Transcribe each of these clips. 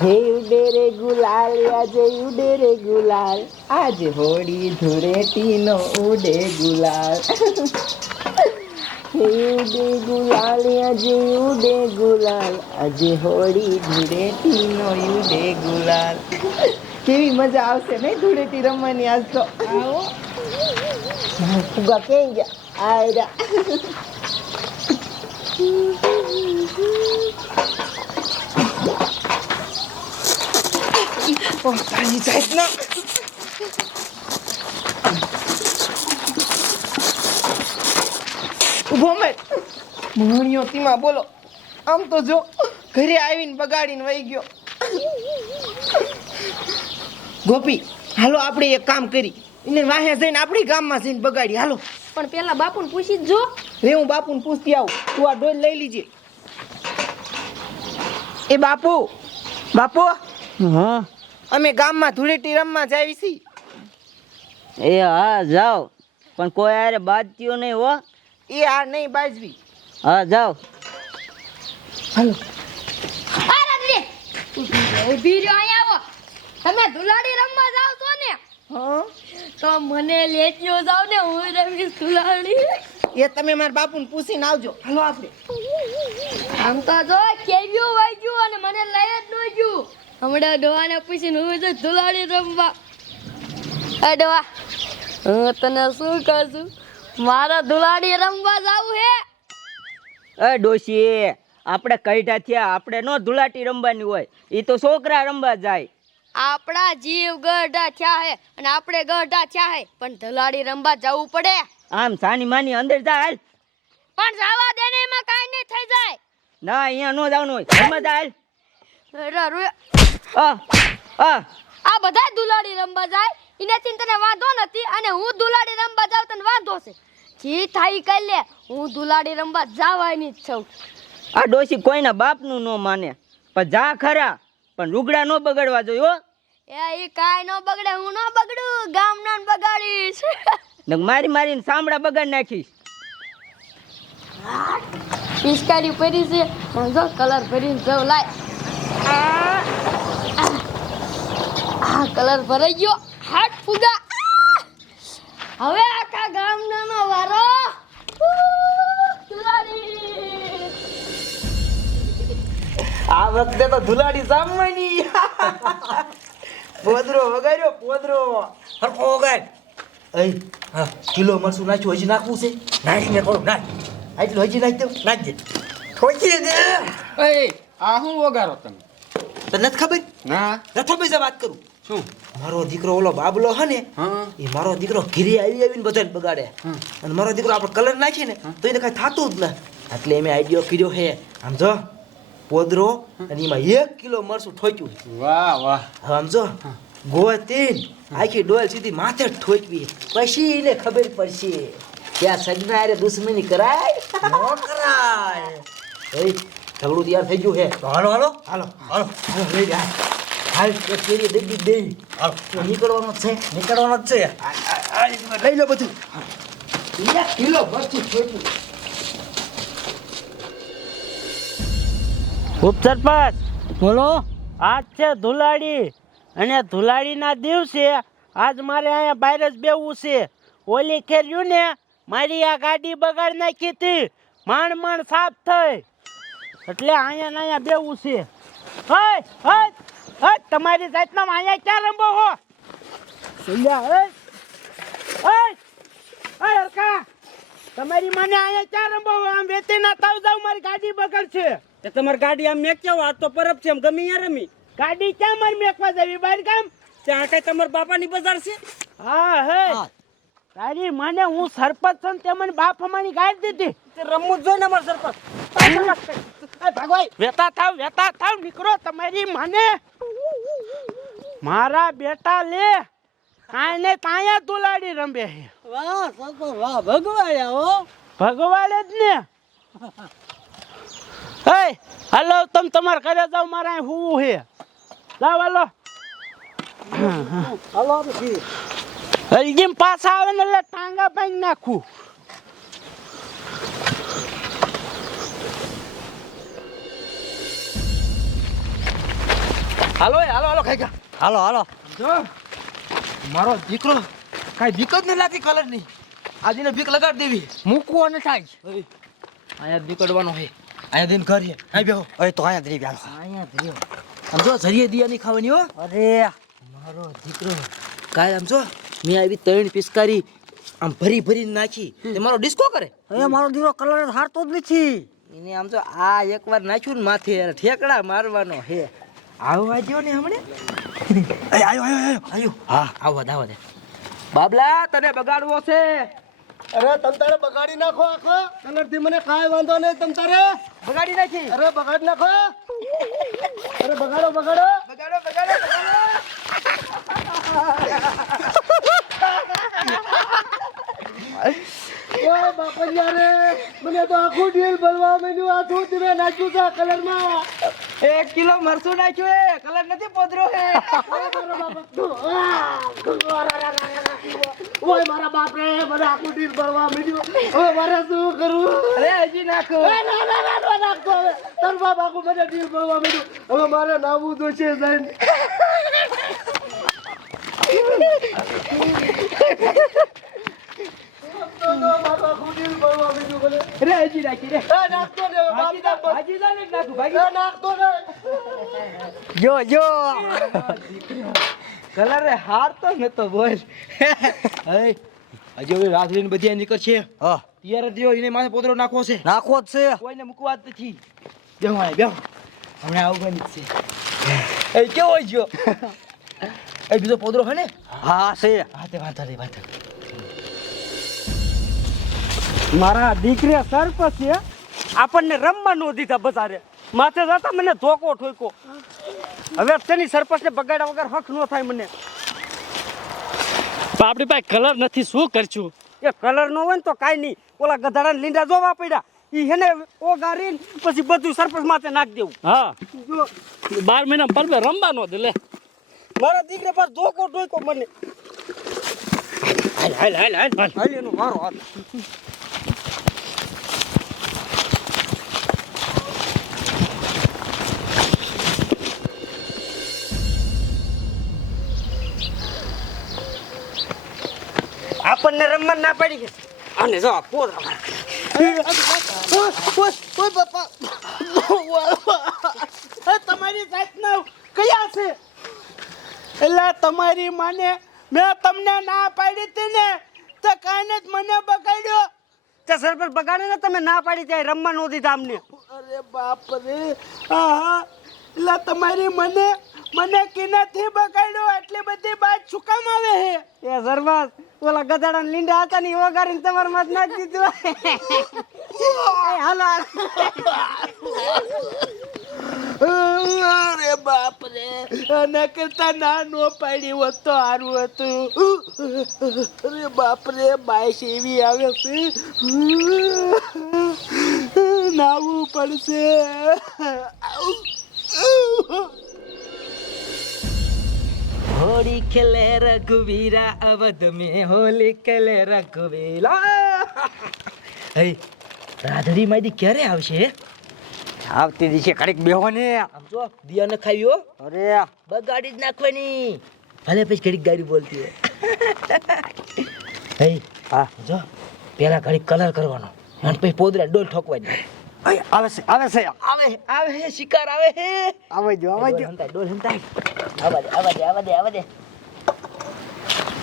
હે ઉડે રે ગુલાલ આજે ઉડે રે ગુલાલ આજે હોળી ધૂળેટીનો ઉડે ગુલાલ હે ઉડે ગુલાલ આજે ઉડે ગુલાલ આજે હોળી ધૂળેટીનો ઉડે ગુલાલ. કેવી મજા આવશે ને ધૂળેટી રમવાની આજ તો. આવો ફુગા ક્યાં ગયા આયરા. પોતાની જાતના ઉભો મત મોહણીઓ તીમાં બોલો. આમ તો જો ઘરે આવીને બગાડીને વહી ગયો. ગોપી હાલો આપણે એક કામ કરી એને વાહે જઈને આપણી ગામમાં જઈને બગાડી હાલો. પણ પેલા બાપુને પૂછી જ જો. રે હું બાપુને પૂછતી આવું. તું આ ડોલ લઈ લીજે. એ બાપુ બાપુ હા અમે ગામમાં ધૂળેટી રમવા જાવી છીએ. એ હા જાઓ પણ કોઈ આરે બાજ્યો નહીં હો. એ આ નહીં બાજવી. હા જાઓ. હાલો. આ રાત્રે ઊભી રહ્યો અહીંયા આવો. તમે ધુલાડી રમવા જાવ છો ને? હા તો મને લેટ્યો જાવ ને હું રમીશ ધુલાડી. એ તમે મારા બાપુને પૂછીને આવજો. હાલો આપણે. આમ તો જો કેવ્યું વાગ્યું અને મને લઈ જ ન ગયું. હમણાં ડોહાને પૂછીને હું તો ધુલાડી રમવા. આ ડોહા હું તને શું કહું છું મારા ધુલાડી રમવા જાવું હે. એ ડોશી આપણે કઈઢા થયા આપણે નો ધુલાટી રમવાની હોય. એ તો છોકરા રમવા જાય. આપણા જીવ ગઢા થયા હે અને આપણે ગઢા થયા હે પણ ધુલાડી રમવા જવું પડે. આમ સાની માની અંદર જા હાલ. પણ જવા દે ને એમાં કાઈ નહીં થઈ જાય. ના અહીંયા નો જવાનું હોય. રમવા જા હાલ. આ બધા ધુલાડી રમવા જાય એનાથી તને વાંધો નથી અને હું ધુલાડી રમવા જાવ તને વાંધો છે. જી થાય ઈ કરી લે. હું ધુલાડી રમવા જવાની જ છું. આ ડોશી કોઈના બાપનું નો માને પણ જા ખરા પણ લુગડા નો બગડવા જોઈએ હો. એ કાઈ નો બગડે હું નો બગડું ગામના ને બગાડીશ. મારી મારીને સાંભળા બગાડ નાખીશ. પિચકારી પડી છે જો કલર ભરીને જવ લાય. આ કલર ભરાઈ ગયો. હાટ ફુગા. હવે આખા ગામનો વારો. આ વખતે તો ધુલાડી સામવાની. પોદરો વગાડ્યો પોદરો. હરખો વગાડ. એ હા કિલો મરસું નાખ્યું હજી નાખવું છે. નાખીને કહું નાખ. આટલું હજી નાખ દઉં. નાખજે. ઠોકી દે. એ આ હું વગારો તમે? તને નથી ખબર? ના. રથો બેસા વાત કરું. શું? મારો દીકરો ઓલો બાબલો હે ને હા એ મારો દીકરો ઘીરે આવીને બધાને બગાડે. અને મારો દીકરો આપણે કલર નાખીએ ને તો એને કાંઈ થતું જ ન. એટલે મેં આઈડિયો કર્યો હે. આમ જો પોદરો અને એમાં 1 કિલો મરસું ઠોક્યું. વાહ વાહ. હવે આમ જો ગોતીન આખી ડોલ સીધી માથે જ ઠોકવી. પછી એને ખબર પડશે કે આ સગના હારે દુશ્મની કરાય ન કરાય. એ ઝઘડું તૈયાર થઈ ગયું હે. તો હાલો હાલો હાલો હાલો લઈ જા. હાલ કે કેરી દઈ દઈ. હાલો નીકળવાનો જ છે. નીકળવાનો જ છે. લઈ લો બધું. 1 કિલો મરચું ઠોક્યું. ઉપસરપંચ બોલો. આજ છે ધુલાડી અને ધુલાડીના દિવસે આજ મારે અહીંયા બહાર જ બેવું છે. ઓલી ખેર્યું ને મારી આ ગાડી બગાડ નાખી હતી. માંડ માંડ સાફ થઈ એટલે અહીંયા બેવું છે. તમારી જાતના અહીંયા ક્યાં રમવો હો? હરકા તમારી મને અહીંયા ક્યાં રમવો હો? આમ વેતી ના તાવ જાવ મારી ગાડી બગડશે. તે તમારી ગાડી આમ મેક કેવો આ તો પરબ છે એમ ગમી યાર રમી. ગાડી ક્યાં મારી મેકવા જવી બહાર ગામ? ત્યાં કઈ તમારા બાપાની બજાર છે? હા હે તારી મને હું સરપંચ છું તે મને બાપ અમારી ગાડી દીધી. તે રમવું જ જોઈએ ને અમાર સરપંચ. ભાગવાઈ વેતા થાવ નીકળો. તમારી મને મારા બેટા લે કાંઈ ને તાયા ધુલાડી રમે. વાહ સરપંચ વાહ ભગવાયા હો. ભગવાડે જ ને. હાલો તમે તમારે ઘરે જાવ મારે અહીં હુવું છે. જાવ હાલો. હાલો પછી હલજીમ પાછા આવે ને એટલે ટાંગા ભાંગી નાખું. હાલો હાલો હાલો ખાઈ ગયા. હાલો હાલો જો મારો દીકરો કાંઈ બીક જ નહીં લાગતી કલરની. આજને બીક લગાડી દેવી. મૂકવો ન થાય અહીંયા નીકળવાનો હે. અહીંયા દિન ઘર હે. અહીં બેહો. હવે તો અહીંયા જ રહી ગયા અહીંયા ધીરો. સમજો જરીએ દિયા નહીં ખાવાની હો. અરે મારો દીકરો કાંઈ આમ જો મેં આવી 3 પિસ્કારી આમ ભરી ભરીને નાખી તે મારો ડિસ્કો કરે. હવે મારો દીકરો કલર હારતો જ નથી એને આમ જો આ એકવાર નાખ્યું ને માથે ઠેકડા મારવાનો હે. આવવા દ્યો ને હમણે. આયો આયો આયો આયુ હા આવવા દે. બાબલા તને બગાડવો છે. અરે તમ તારે બગાડી નાખો આખો કલરથી મને કાંઈ વાંધો નહીં તમ તારે બગાડી નાખી. અરે બગાડી નાખો અરે બગાડો બગાડો. ઓય બાપરિયા રે મને તો આખું ડીલ ભરવા માંડ્યું. આ શું તમે નાખ્યું છે આ કલરમાં? 1 કિલો મરચું નાખ્યું હે. કલર નથી પોદરો હે. ઓય મારા બાપ રે મને આખું ડીલ ભરવા માંડ્યું. હવે મારે શું કરવું? અરે હજી નાખો. ના નાખતો હવે તાર બાપ આખું મને ડીલ ભરવા માંડ્યું. હવે મારે નાવું તો છે જઈને. મારું આખું ડીલ ભરવા માંડ્યું મને. અરે હજી નાખી રે. નાખતો ને હવે બાપ નાખતો. હજી નાખું ભાગી. નાખતો ને. જો જો કલર હારતો નતો બોલ. હે હજી હવે રાત્રિને બધી નીકળશે. હા યાર દિયો એને માથે પોદરો નાખવો છે. નાખવો જ છે કોઈને મૂકવા જ નથી. બેહો હમણાં આવવાની જ છે. એ કેવો ગયો? એ બીજો પોદરો હે ને? હા છે હા તે વાંધો નહીં. મારા દીકરી સરપંચ છે આપણને રમવા ન દીધા બજારે માથે જતા મને ધોકો ઠોકો હવે તેની સરપંચને બગાડ્યા વગર હક ન થાય મને આપણી પાસે કલર નથી, શું કરશું? એ કલર નો હોય ને તો કાંઈ નહીં ઓલા ગધાડા લીંડા જોવા પડ્યા ઈ હેને ઓગારીને પછી બધું સરપંચ માથે નાખી દેવું હા, જો 12 મહિના પર રમવા નો દે લે. મારા દીકરા પાસે ધોકો ઠોકો મને હાલ હાલ હાલ હાલ હાલ એનો મારો હાથ આપણને રમવા ના પડી ગઈ અને જો પોરા તમારી જાતના કયા છે? એટલે તમારી માને મેં તમને ના પાડી હતી ને તો કાને જ મને બગાડ્યો. તે સરપંચ બગાડે ને તમે ના પાડી ત્યાં રમવા નો દીધા અમને અરે બાપ રે, હા એટલે તમારી મને કિનાથી બગાડ્યો. આટલી બધી વાત શું કામ આવે હે? એ સરપંચ ઓલા ગધાડા લીંડા હતા ને ઓગારીને તમારા માં નાખી દીધું હાલો અરે બાપ રે, આના કરતા ના નો પાડી હોત તો સારું હતું. અરે બાપ રે, બાઈસ એવી આવે છે, નાવું પડશે. હોળી ખેલે રઘુવીરા અવધ में હોલી ખેલે રઘુવીરા. હે રાધડી મારી ક્યારે આવશે? આવતી દિવસે કડીક બેહો ને આમ જો દિયા ન ખાવ્યો અરે બગાડી જ નાખવાની. ભલે પછી ઘડીક ગાડી બોલતી હોય. હે હા જો પેલા ઘડીક કલર કરવાનો અને પછી પોદરા ડોલ ઠોકવાની. આવે છે આવે હે શિકાર આવે હે. આવે જો ડોલ હંતાય. આવા દે.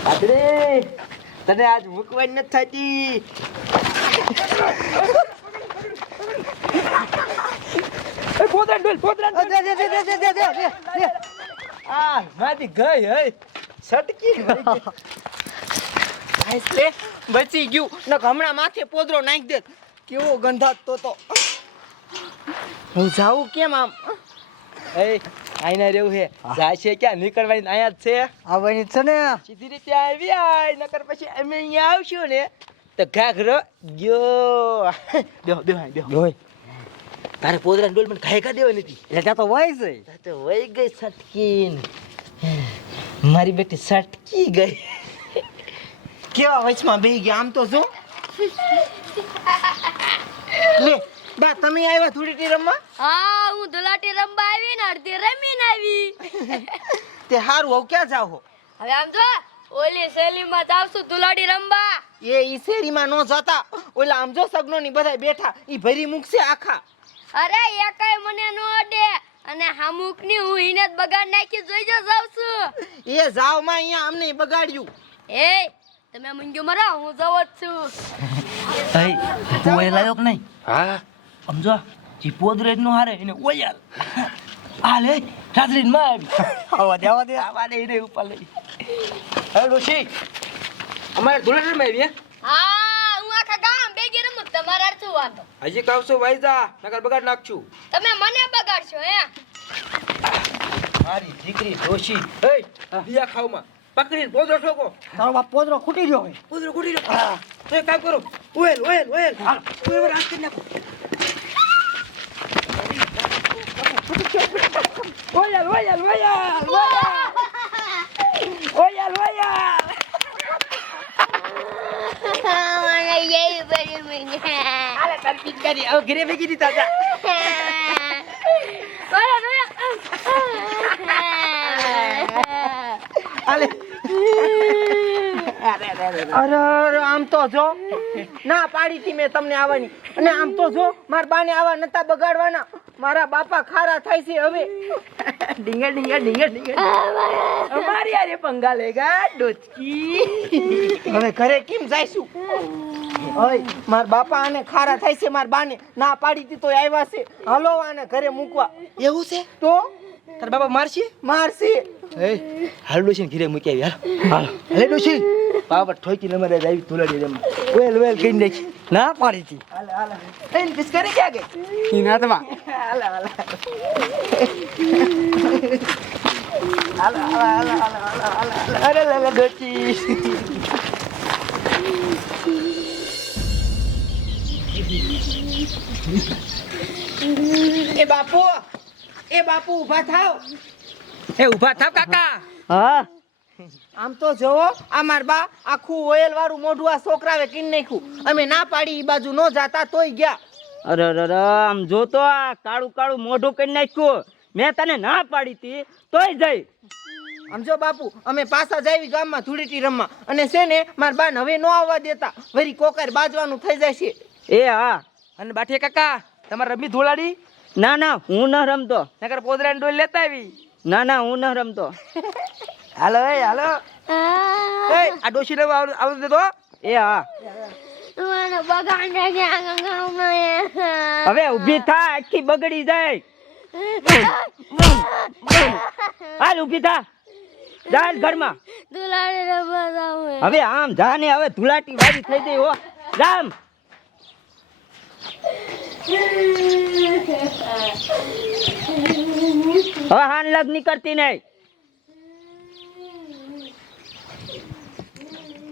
આદરે તને આજ મૂકવાની નથી થતી. આ મારી ગઈ હે સટકી એટલે બચી ગયું ને હમણાં માથે પોદરો નાખી દે. કેવો ગંધાતો તો. હું જાઉં કેમ આમ? એ આઈના રેવું હે જાય છે ક્યાં નીકળવાની આયા જ છે. આવવાની છે ને સીધી રીતે આવી આય નકર પછી અમે અહીંયા આવશું ને તો ઘાઘરો ગયો. બેહો તારે પોદરા ડોલ મને ખાઈ કા દેવા નથી એટલે ત્યાં તો હોય છે તો વહી ગઈ સટકીન. મારી બેટી સટકી ગઈ. કેવા વચમાં બેહી ગયા આમ તો જો. લે બા તમે આવ્યા ધૂળેટી રમવા? હા હું ધુલાટી રમવા આવી ને અડધી રમીને આવી. તે હારું હવે ક્યાં જાવ હો? હવે આમ જો ઓલી શેલીમાં જાવશું ધુલાડી રમવા. એ ઈ શેરીમાં નો જતા, ઓલા આમ જો સગનો ની બધા બેઠા ઈ ભરી મૂકશે આખા. અરે એકાય મને નો અડે અને હામુક ની હું ઈને જ બગાડ નાખી જોઈ જાવ છું. એ જાવ માં અહીંયા અમને બગાડ્યું. એ તમે મુંજો મરો હું જવો જ છું. તઈ તું ઓય લાયો કે નહીં? હા સમજો જી પોદરેજ નો હારે એને ઓયાલ આ લે રાત્રિન માં આવી આવા દે આવા દે એને ઉપર લઈ. હે ડોશી અમારે ધૂળેટી માં આવી હા હું આખા ગામ ભેગી રમું તમારે અર્થું વાંધો. હજી કાવસો વાઈ જા નકર બગાડ નાખશું. તમે મને બગાડશો હે? મારી દીકરી ડોશી એ બીયા ખાવમાં પકડીને પોદરો ઠોકો. તારો બાપ પોદરો ખૂટી રહ્યો હોય. પોદરો કુટી રહ્યો. તો એક કામ કરો ઓયલ ઓયલ ઓયલ હાલ ઓયલ રાખ કરી નાખો. Oil oil oil oil oil. મને જેવી પડી મને. આલે તાર પિચકારી હવે ઘરે ભેગી દીધા જા. આલે અરે આમ તો જો ના પાડી હતી મેં તમને આવવાની, અને આમ તો જો મારા બાને આવા નતા બગાડવાના. મારા બાપા ખારા થાય છે હવે. ડીંગા ડીંગા ડીંગા ડીંગા અમારી યારે પંગા લેગા ડોચકી. હવે ઘરે કેમ જઈશું? ઓય મારા બાપા આને ખારા થાય છે, મારા બાને ના પાડી હતી તો આવ્યા છે. હાલો આને ઘરે મૂકવા. એવું છે? તો તાર બાબા મારશે? મારશે. એ હાલ ડોશી ઘરે મૂકી આવી હાલ. હાલ ડોશી બાબા ઠોકી નંબર આવી ધૂળેટી રમ ઓયલ ઓયલ કઈ નાખી ના પાડી હતી. હાલે હાલે એન પિચકારી ક્યાં ગઈ? ઈ નાતમાં હાલે હાલે હાલે હાલે હાલે અરે લાલા ડોચી. એ બાપુ ઊભા થાવ. એ ઊભા થાવ કાકા. હા આમ તો જોવો આ માર બા આખું ઓઇલ વાળું મોઢું આ છોકરાવે કીન નાખ્યું. અમે ના પાડી ઈ બાજુ નો જાતા તોય ગયા. અરે અરે આમ જોતો આ કાળું કાળું મોઢું કરી નાખ્યું. મેં તને ના પાડી તી તોય જઈ. આમ જો બાપુ અમે પાછા જાવી ગામમાં ધૂળેટી રમવા, અને છે ને માર બાન હવે નો આવવા દેતા, વરી કોકર બાજવાનું થઈ જાય છે. એ હા અને બાઠિયા કાકા તમારે રમી ધોળાડી? ના ના હું ન રમતો. નકર પોદરા ડોલ લેતા આવી. ના ના હું ન રમતો. હાલો એ હાલો એ આ ડોશી ને આવડે દે તો. એ હા મને બગાડ નાખ્યા. હવે ઊભી થા, આખી બગડી જાય. હાલ ઊભી થા, જા ઘરમાં. ધુલાડી રમવા જાવ. હવે આમ જા ને, હવે ધુલાટી વાળી થઈ ગઈ હો. જામ હવે હાન લગ નીકળતી નહીં.